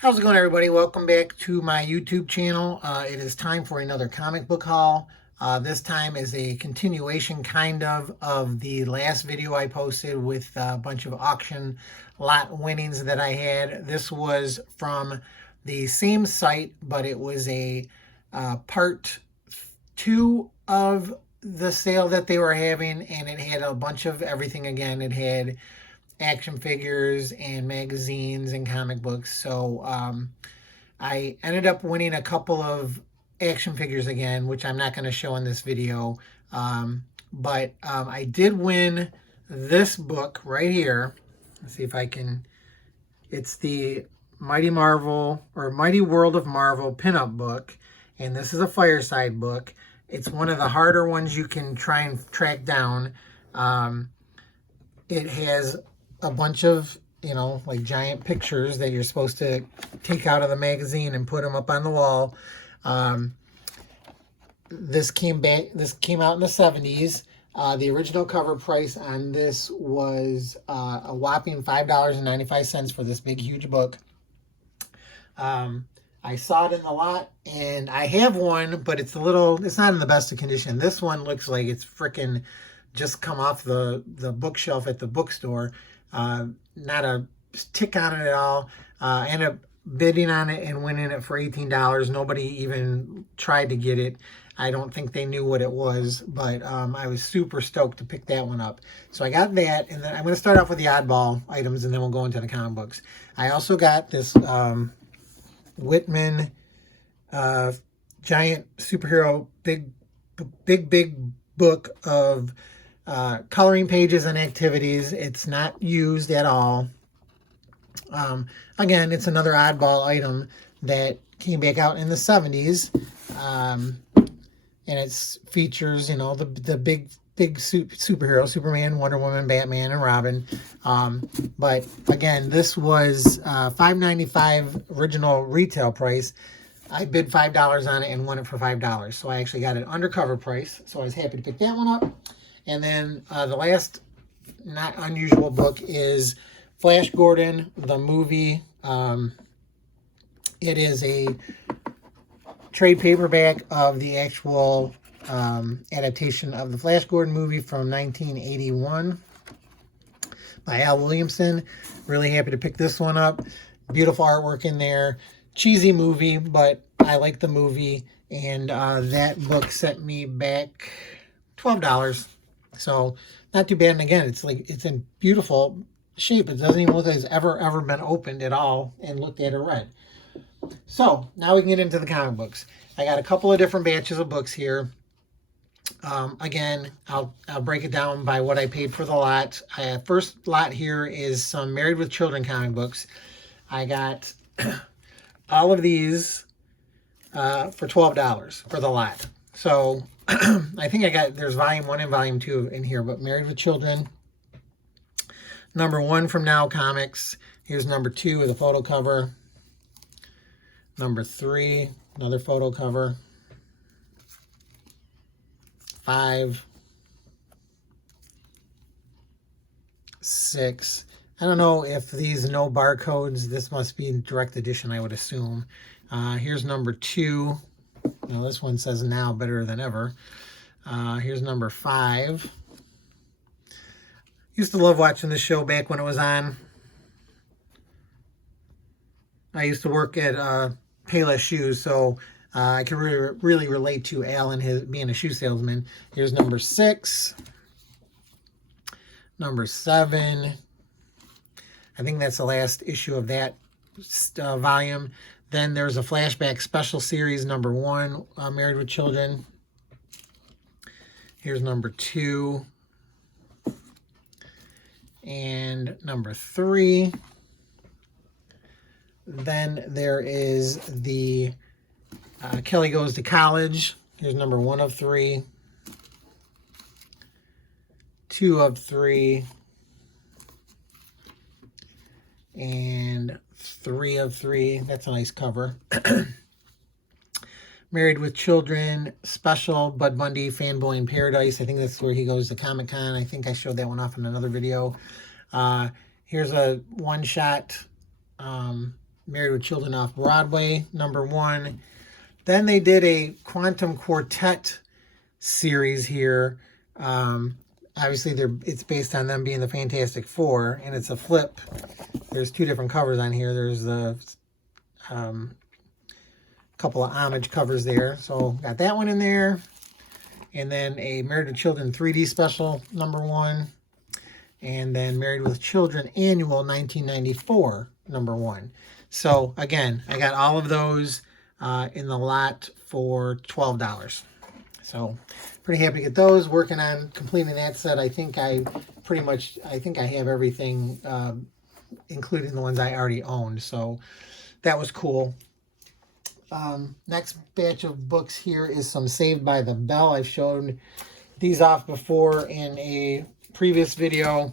How's it going, everybody? Welcome back to my YouTube channel. It is time for another comic book haul. This time is a continuation of the last video I posted with a bunch of auction lot winnings that I had. This was from the same site, but it was a part 2 of the sale that they were having, and it had a bunch of everything again. It had action figures and magazines and comic books. So I ended up winning a couple of action figures again, which I'm not going to show in this video. But I did win this book right here. Let's see if I can. It's the Mighty Marvel or Mighty World of Marvel pinup book. And this is a fireside book. It's one of the harder ones you can try and track down. It has a bunch of, like giant pictures that you're supposed to take out of the magazine and put them up on the wall. This came out in the 70s. The original cover price on this was a whopping $5.95 for this big, huge book. I saw it in the lot, and I have one, but it's not in the best of condition. This one looks like it's freaking just come off the bookshelf at the bookstore. Not a tick on it at all. Ended up bidding on it and winning it for $18. Nobody even tried to get it. I don't think they knew what it was, but I was super stoked to pick that one up. So I got that, and then I'm going to start off with the oddball items, and then we'll go into the comic books. I also got this Whitman giant superhero big book of coloring pages and activities. It's not used at all. Again, it's another oddball item that came back out in the 70s. And it features, the big superhero, Superman, Wonder Woman, Batman, and Robin. But again, this was $5.95 original retail price. I bid $5 on it and won it for $5. So I actually got an undercover price. So I was happy to pick that one up. And then the last not unusual book is Flash Gordon, the movie. It is a trade paperback of the actual adaptation of the Flash Gordon movie from 1981 by Al Williamson. Really happy to pick this one up. Beautiful artwork in there. Cheesy movie, but I like the movie. And that book sent me back $12. So not too bad. And again, it's in beautiful shape. It doesn't even look like it's ever been opened at all and looked at or read. So now we can get into the comic books. I got a couple of different batches of books here. Again, I'll break it down by what I paid for the lot. First lot here is some Married with Children comic books. I got all of these for $12 for the lot. So I think there's volume 1 and volume 2 in here, but Married with Children. Number 1 from Now Comics. Here's number 2 with a photo cover. Number 3, another photo cover. 5, 6. I don't know if these no barcodes. This must be in direct edition, I would assume. Here's number 2. Now this one says Now Better Than Ever. Here's number 5. Used to love watching this show back when it was on. I used to work at Payless Shoes, so I can really relate to Al and his being a shoe salesman. Here's number 6. Number 7. I think that's the last issue of that volume. Then there's a flashback special series, number 1, Married with Children. Here's number 2. And number 3. Then there is the Kelly Goes to College. Here's number 1 of 3. 2 of 3. And 3 of 3. That's a nice cover. Married with Children special, Bud Bundy, Fanboy in Paradise. I think that's where he goes to Comic-Con. I think I showed that one off in another video. Here's a one-shot Married with Children Off Broadway, #1. Then they did a Quantum Quartet series here. Obviously, it's based on them being the Fantastic Four, and it's a flip. There's 2 different covers on here. There's a couple of homage covers there. So got that one in there. And then a Married with Children 3D special, #1. And then Married with Children Annual 1994, #1. So again, I got all of those in the lot for $12. So pretty happy to get those. Working on completing that set. I think I have everything, including the ones I already owned. So that was cool. Next batch of books here is some Saved by the Bell. I've shown these off before in a previous video.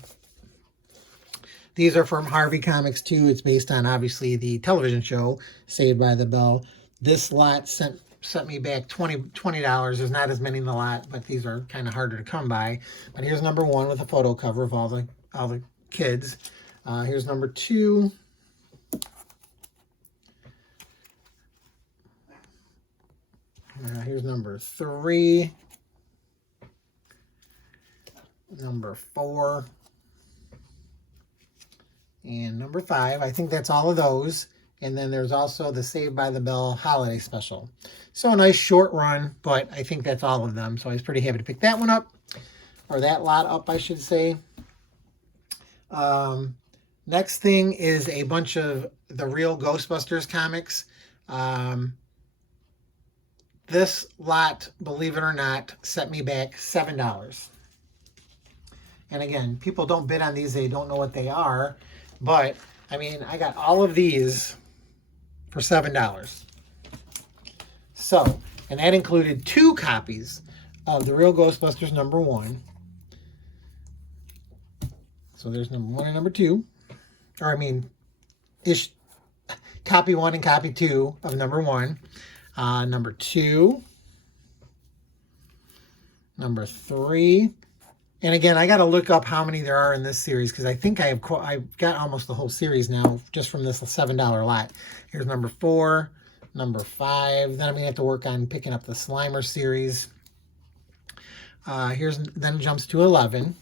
These are from Harvey Comics too. It's based on, obviously, the television show Saved by the Bell. This lot sent me back $20. There's not as many in the lot, but these are kind of harder to come by. But here's #1 with a photo cover of all the kids. Here's #2. Here's #3. #4. And #5. I think that's all of those. And then there's also the Saved by the Bell holiday special. So a nice short run, but I think that's all of them. So I was pretty happy to pick that one up, or that lot up, I should say. Next thing is a bunch of the real Ghostbusters comics. This lot, believe it or not, set me back $7. And again, people don't bid on these. They don't know what they are. But, I mean, I got all of these for $7. So, and that included 2 copies of the real Ghostbusters #1. So there's #1 and #2. Or, I mean, copy 1 and copy 2 of #1. #2. #3. And again, I got to look up how many there are in this series, because I think I've got almost the whole series now just from this $7 lot. Here's #4, #5. Then I'm going to have to work on picking up the Slimer series. Then it jumps to 11.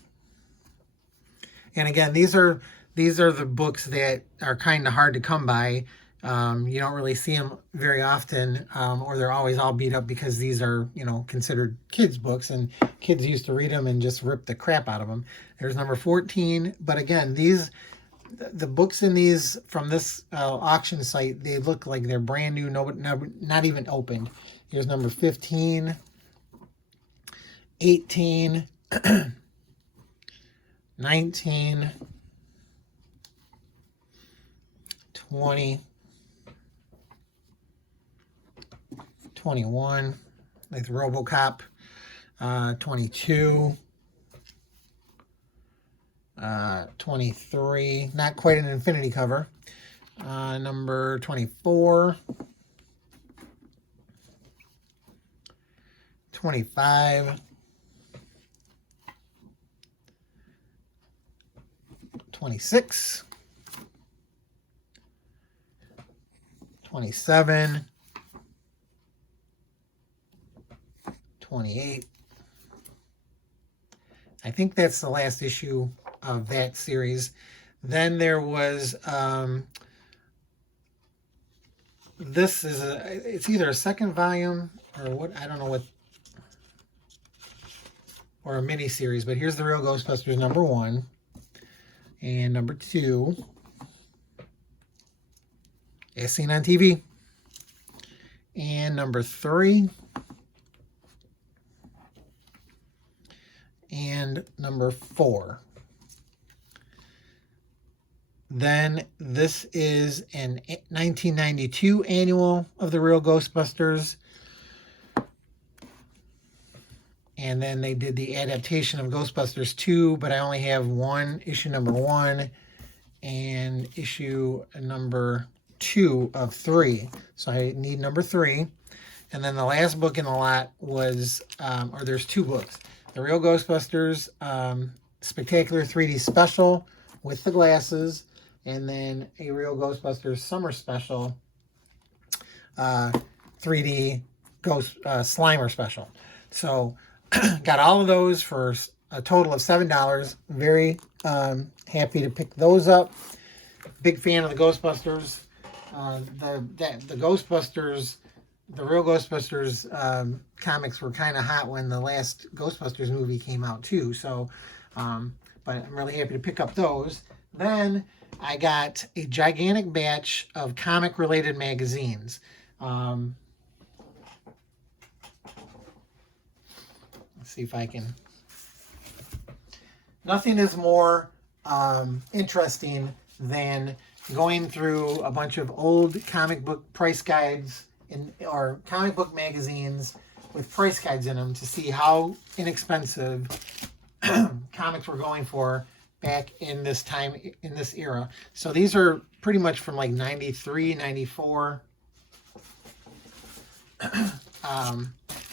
And again, these are the books that are kind of hard to come by. You don't really see them very often, or they're always all beat up, because these are, considered kids' books, and kids used to read them and just rip the crap out of them. There's #14. But again, the books in these from this auction site, they look like they're brand new, not even opened. Here's #15, 18, 19, 20, 21, like the RoboCop, 22, 23, not quite an infinity cover, #24, 25, 26, 27, 28. I think that's the last issue of that series. Then there was this is it's either a second volume or what, I don't know what, or a mini series, but here's the real Ghostbusters #1 and #2, as seen on TV, and #3 and #4. Then this is an 1992 annual of the real Ghostbusters. And then they did the adaptation of Ghostbusters 2, but I only have issue #1 and issue #2 of 3. So I need #3. And then the last book in the lot was, or there's 2 books. The real Ghostbusters Spectacular 3D Special with the glasses. and then a Real Ghostbusters Summer Special 3D Ghost Slimer Special. So got all of those for a total of $7. Very happy to pick those up. Big fan of the Ghostbusters. The Ghostbusters, the Real Ghostbusters comics were kind of hot when the last Ghostbusters movie came out too. So, but I'm really happy to pick up those. Then I got a gigantic batch of comic-related magazines. Let's see if I can. Nothing is more interesting than going through a bunch of old comic book price guides or comic book magazines with price guides in them to see how inexpensive comics were going for back in this time, in this era. So these are pretty much from like 93, 94.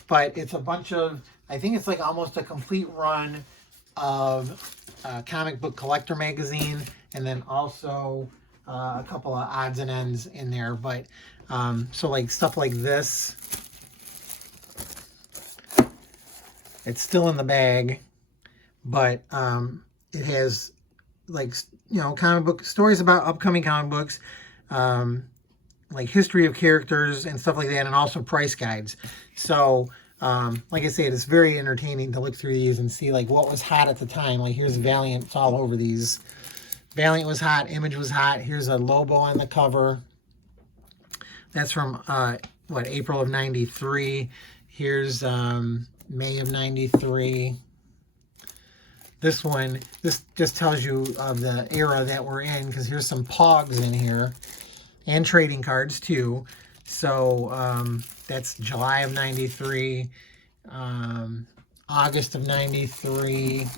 But it's a bunch of, I think it's like almost a complete run of comic book collector magazine, and then also a couple of odds and ends in there. But so like stuff like this, it's still in the bag, but it has like, you know, comic book stories about upcoming comic books, like history of characters and stuff like that, and also price guides. So like I said, it's very entertaining to look through these and see like what was hot at the time. Like here's Valiant, it's all over these. Valiant was hot, Image was hot. Here's a Lobo on the cover. That's from what, April of '93. Here's May of '93. This one, this just tells you of the era that we're in, because here's some Pogs in here and trading cards too. So that's July of '93, August of '93.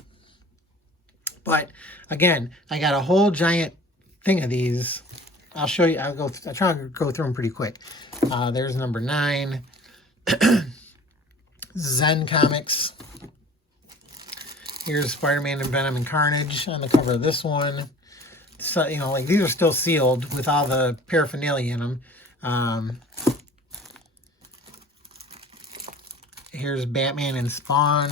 But again, I got a whole giant thing of these. I'll show you. I'll try to go through them pretty quick. There's number 9, Zen Comics. Here's Spider-Man and Venom and Carnage on the cover of this one. So, you know, like these are still sealed with all the paraphernalia in them. Here's Batman and Spawn.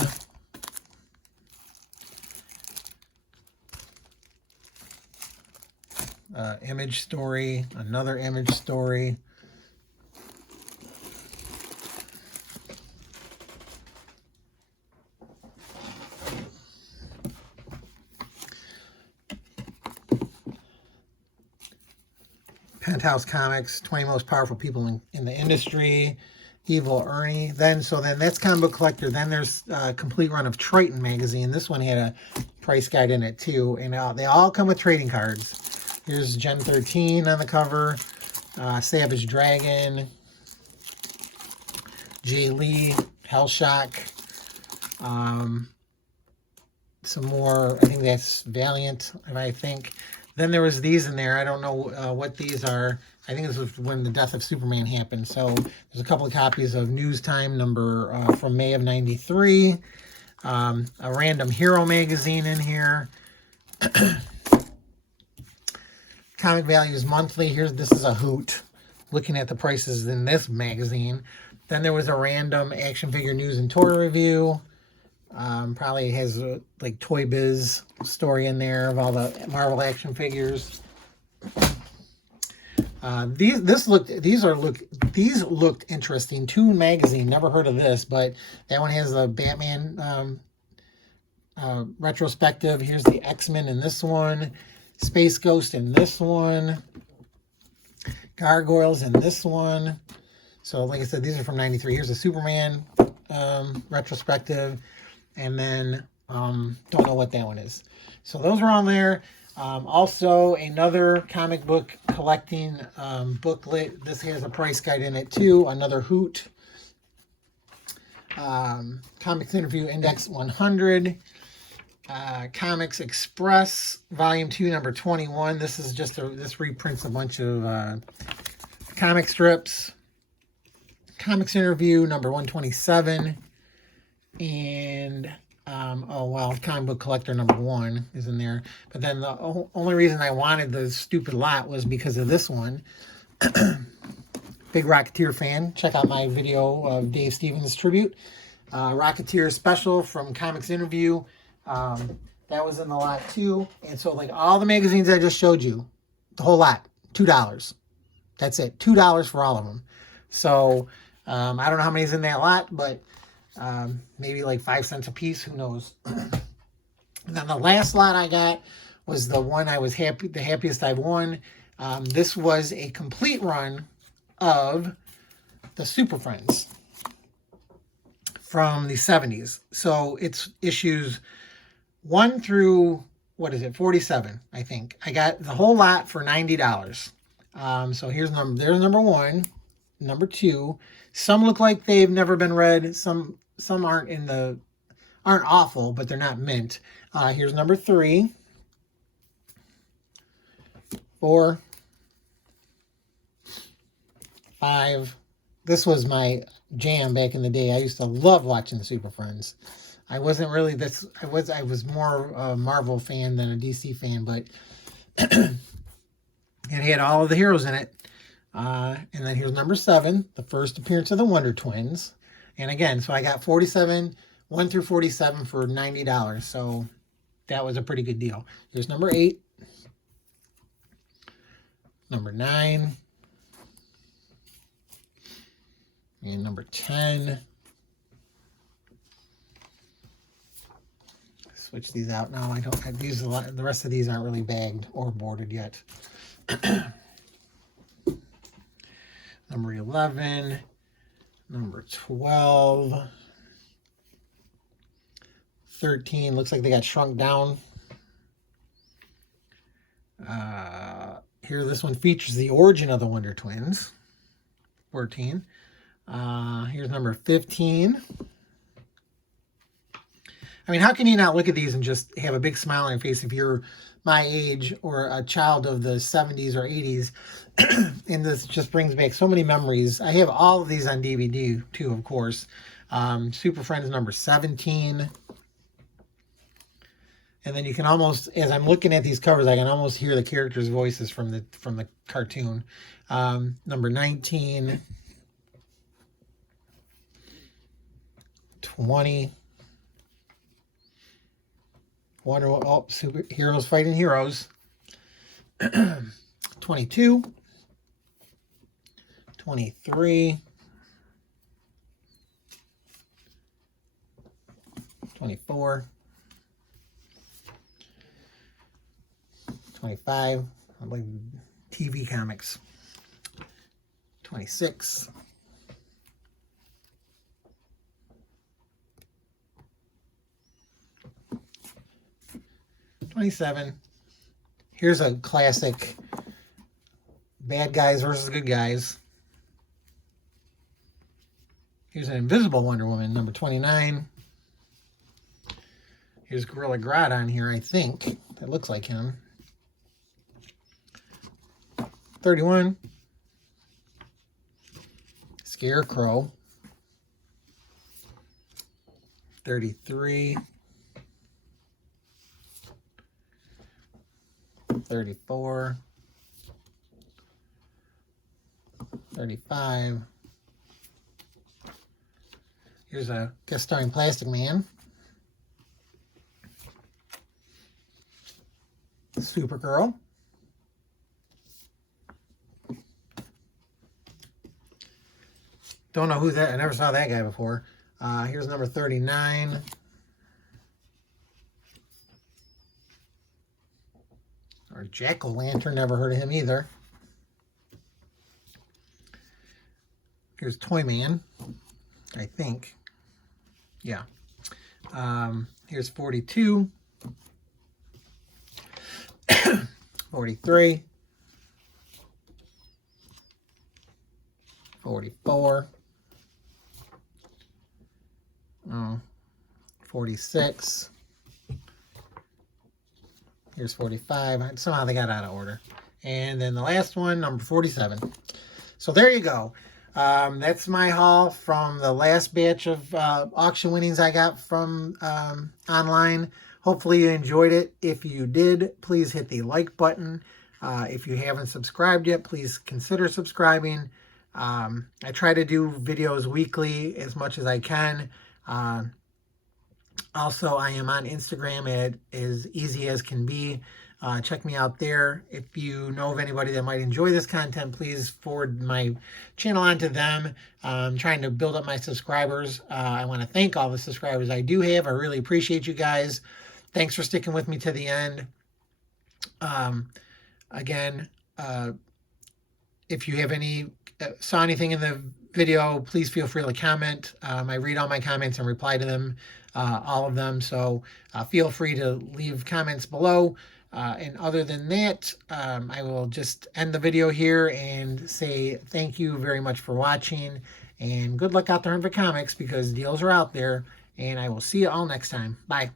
Image story, another Image story. Penthouse Comics, 20 most powerful people in the industry. Evil Ernie. Then that's Comic Book Collector. Then there's a complete run of Triton magazine. This one had a price guide in it too, and they all come with trading cards. Here's Gen 13 on the cover, Savage Dragon, Jay Lee, Hellshock, some more, I think that's Valiant, I think. Then there was these in there. I don't know what these are. I think this was when the death of Superman happened. So there's a couple of copies of News Time number from May of '93. A Random Hero magazine in here. Comic Values Monthly. This is a hoot. Looking at the prices in this magazine. Then there was a random action figure news and toy review. Probably has like Toy Biz story in there of all the Marvel action figures. These looked interesting. Toon magazine, never heard of this, but that one has the Batman retrospective. Here's the X-Men in this one, Space Ghost in this one, Gargoyles in this one. So like I said, these are from '93. Here's a Superman retrospective, and then don't know what that one is. So those are on there. Also another comic book collecting booklet. This has a price guide in it too. Another hoot. Comics Interview Index 100. Comics Express Volume 2 number 21. This is just this reprints a bunch of comic strips. Comics Interview number 127. And Oh, well, comic book collector number 1 is in there. But then the only reason I wanted the stupid lot was because of this one. Big Rocketeer fan. Check out my video of Dave Stevens tribute. Rocketeer special from Comics Interview. That was in the lot too. And so like all the magazines I just showed you, the whole lot, $2. That's it. $2 for all of them. So I don't know how many's in that lot, but maybe like 5 cents a piece. Who knows? And then the last lot I got was the one I was the happiest I've won. This was a complete run of the Super Friends from the 70s. So it's issues 1 through, what is it, 47, I think. I got the whole lot for $90. So there's number 1, number 2. Some look like they've never been read. Some aren't awful, but they're not mint. Here's number 3, 4, 5. This was my jam back in the day. I used to love watching the Super Friends. I wasn't really this. I was more a Marvel fan than a DC fan, but it had all of the heroes in it. And then here's number 7, the first appearance of the Wonder Twins. And again, so I got 47, 1 through 47 for $90. So that was a pretty good deal. Here's number 8, number 9. And number 10. Switch these out now. I don't have these. The rest of these aren't really bagged or boarded yet. Number 11. Number 12. 13. Looks like they got shrunk down. Here, this one features the origin of the Wonder Twins. 14. Here's number 15. I mean, how can you not look at these and just have a big smile on your face if you're my age or a child of the 70s or 80s? And this just brings back so many memories. I have all of these on DVD too, of course. Super Friends number 17. And then you can almost, as I'm looking at these covers, I can almost hear the characters' voices from the cartoon. Number 19. 20. Superheroes fighting heroes. 22. 23. 24. 25. I believe TV comics. 26. 27. Here's a classic bad guys versus good guys. Here's an invisible Wonder Woman, number 29. Here's Gorilla Grodd on here, I think. That looks like him. 31. Scarecrow. 33. 34. 35. Here's a guest starring Plastic Man. Supergirl. Don't know who that, I never saw that guy before. Here's number 39. Or Jack-O-Lantern, never heard of him either. Here's Toyman, I think. Yeah. Here's 42. 43. 44. 46. Here's 45. Somehow they got out of order. And then the last one, number 47. So there you go. That's my haul from the last batch of auction winnings I got from online. Hopefully you enjoyed it. If you did, please hit the like button. If you haven't subscribed yet, please consider subscribing. I try to do videos weekly as much as I can. Also, I am on Instagram at as easy as can be. Check me out there. If you know of anybody that might enjoy this content, please forward my channel on to them. I'm trying to build up my subscribers. I want to thank all the subscribers I do have. I really appreciate you guys. Thanks for sticking with me to the end. Again, if you have saw anything in the video, please feel free to comment. I read all my comments and reply to them, all of them. So feel free to leave comments below. And other than that, I will just end the video here and say thank you very much for watching. And good luck out there in the comics, because deals are out there. And I will see you all next time. Bye.